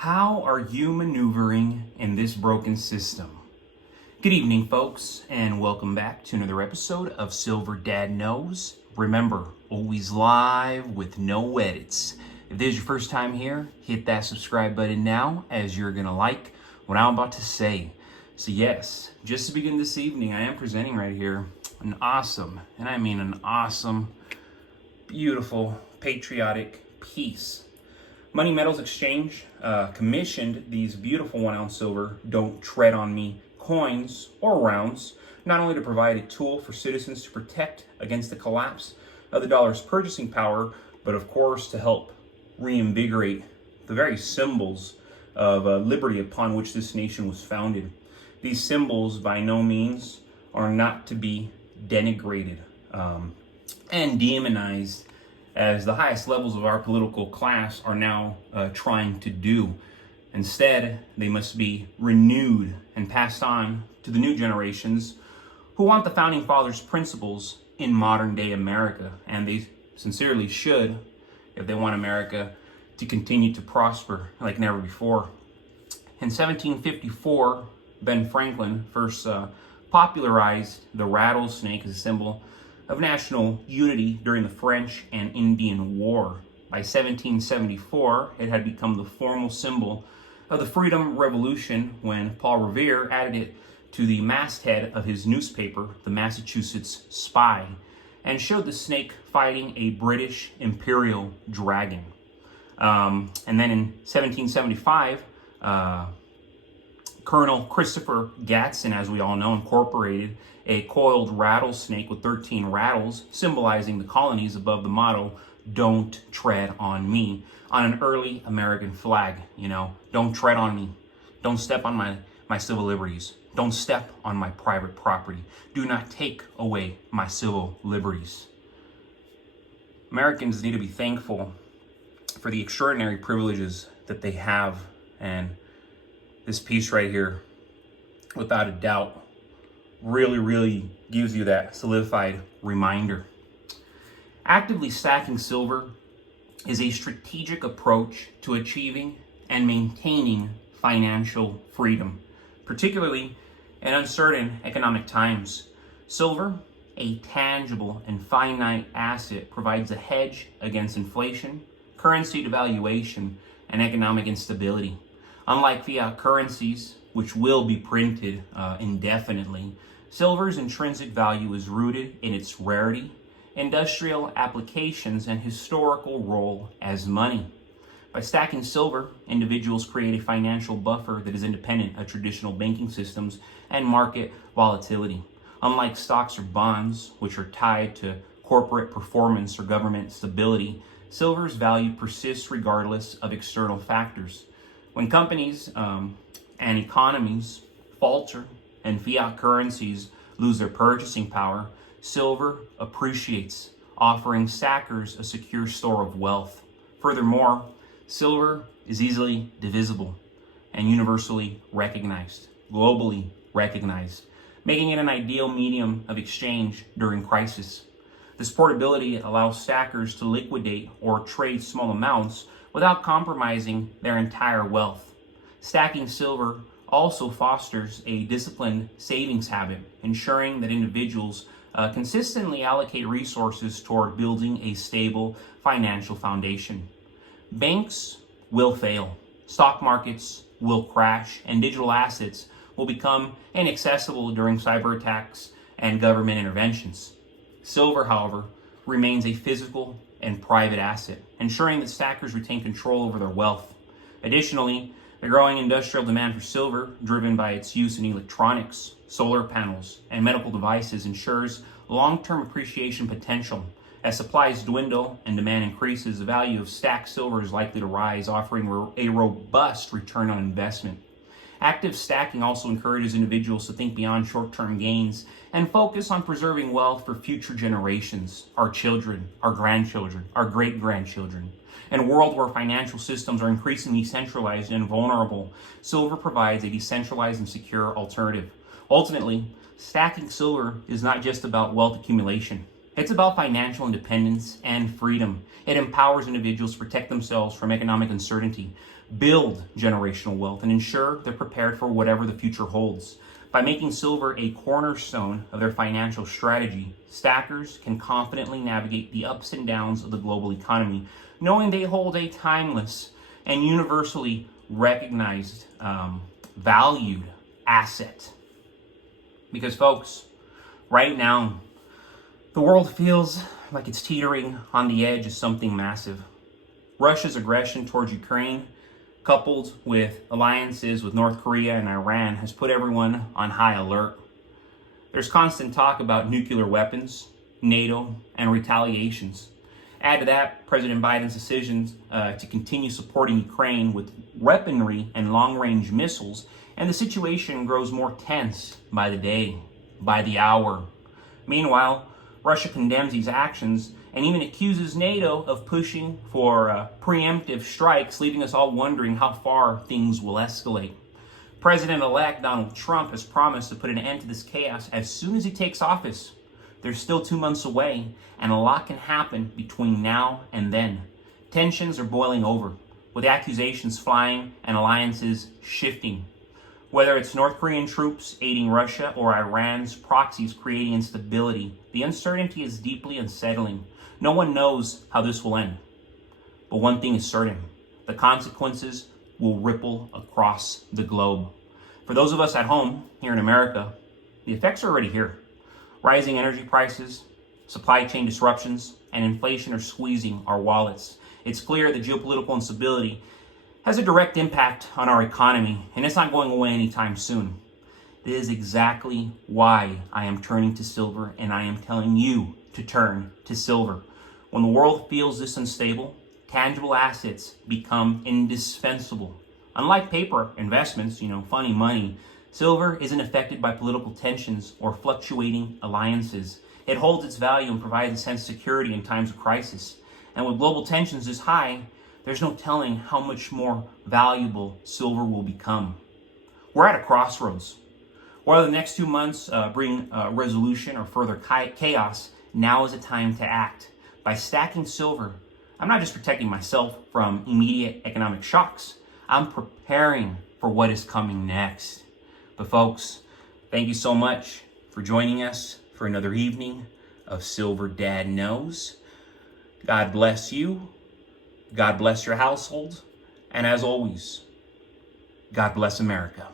How are you maneuvering in this broken system? Good evening, folks, and welcome back to another episode of Silver Dad Knows. Remember, always live with no edits. If this is your first time here, hit that subscribe button now, as you're going to like what I'm about to say. So yes, just to begin this evening, I am presenting right here an awesome, and I mean an awesome, beautiful, patriotic piece. Money Metals Exchange commissioned these beautiful 1 ounce silver "Don't Tread on Me" coins or rounds, not only to provide a tool for citizens to protect against the collapse of the dollar's purchasing power, but of course to help reinvigorate the very symbols of liberty upon which this nation was founded. These symbols by no means are not to be denigrated and demonized, as the highest levels of our political class are now trying to do. Instead, they must be renewed and passed on to the new generations who want the Founding Fathers' principles in modern day America. And they sincerely should, if they want America to continue to prosper like never before. In 1754, Ben Franklin first popularized the rattlesnake as a symbol of national unity during the French and Indian War. By 1774, it had become the formal symbol of the Freedom Revolution when Paul Revere added it to the masthead of his newspaper, the Massachusetts Spy, and showed the snake fighting a British imperial dragon. And then in 1775, Colonel Christopher Gadsden, as we all know, incorporated a coiled rattlesnake with 13 rattles, symbolizing the colonies above the motto, "Don't tread on me," on an early American flag. Don't tread on me. Don't step on my civil liberties. Don't step on my private property. Do not take away my civil liberties. Americans need to be thankful for the extraordinary privileges that they have, and this piece right here, without a doubt, really gives you that solidified reminder. Actively stacking silver is a strategic approach to achieving and maintaining financial freedom, particularly in uncertain economic times. Silver, a tangible and finite asset, provides a hedge against inflation, currency devaluation, and economic instability. Unlike fiat currencies, which will be printed indefinitely, silver's intrinsic value is rooted in its rarity, industrial applications, and historical role as money. By stacking silver, individuals create a financial buffer that is independent of traditional banking systems and market volatility. Unlike stocks or bonds, which are tied to corporate performance or government stability, silver's value persists regardless of external factors. When companies and economies falter and fiat currencies lose their purchasing power, silver appreciates, offering stackers a secure store of wealth. Furthermore, silver is easily divisible and universally recognized, globally recognized, making it an ideal medium of exchange during crisis. This portability allows stackers to liquidate or trade small amounts without compromising their entire wealth. Stacking silver also fosters a disciplined savings habit, ensuring that individuals consistently allocate resources toward building a stable financial foundation. Banks will fail, stock markets will crash, and digital assets will become inaccessible during cyber attacks and government interventions. Silver, however, remains a physical and private asset, ensuring that stackers retain control over their wealth. Additionally, the growing industrial demand for silver, driven by its use in electronics, solar panels, and medical devices, ensures long-term appreciation potential. As supplies dwindle and demand increases, the value of stacked silver is likely to rise, offering a robust return on investment. Active stacking also encourages individuals to think beyond short-term gains and focus on preserving wealth for future generations, our children, our grandchildren, our great-grandchildren. In a world where financial systems are increasingly centralized and vulnerable, silver provides a decentralized and secure alternative. Ultimately, stacking silver is not just about wealth accumulation. It's about financial independence and freedom. It empowers individuals to protect themselves from economic uncertainty, build generational wealth, and ensure they're prepared for whatever the future holds. By making silver a cornerstone of their financial strategy, stackers can confidently navigate the ups and downs of the global economy, knowing they hold a timeless and universally recognized, valued asset. Because, folks, right now, the world feels like it's teetering on the edge of something massive. Russia's aggression towards Ukraine, coupled with alliances with North Korea and Iran, has put everyone on high alert. There's constant talk about nuclear weapons, NATO, and retaliations. Add to that President Biden's decisions to continue supporting Ukraine with weaponry and long-range missiles, and the situation grows more tense by the day, by the hour. Meanwhile, Russia condemns these actions and even accuses NATO of pushing for preemptive strikes, leaving us all wondering how far things will escalate. President-elect Donald Trump has promised to put an end to this chaos as soon as he takes office. They're still 2 months away, and a lot can happen between now and then. Tensions are boiling over, with accusations flying and alliances shifting. Whether it's North Korean troops aiding Russia or Iran's proxies creating instability, the uncertainty is deeply unsettling. No one knows how this will end. But one thing is certain: the consequences will ripple across the globe. For those of us at home here in America, the effects are already here. Rising energy prices, supply chain disruptions, and inflation are squeezing our wallets. It's clear that geopolitical instability has a direct impact on our economy, and it's not going away anytime soon. This is exactly why I am turning to silver, and I am telling you to turn to silver. When the world feels this unstable, tangible assets become indispensable. Unlike paper investments, funny money, silver isn't affected by political tensions or fluctuating alliances. It holds its value and provides a sense of security in times of crisis. And with global tensions this high, there's no telling how much more valuable silver will become. We're at a crossroads. While the next 2 months bring resolution or further chaos, now is the time to act. By stacking silver, I'm not just protecting myself from immediate economic shocks, I'm preparing for what is coming next. But folks, thank you so much for joining us for another evening of Silver Dad Knows. God bless you. God bless your household. And as always, God bless America.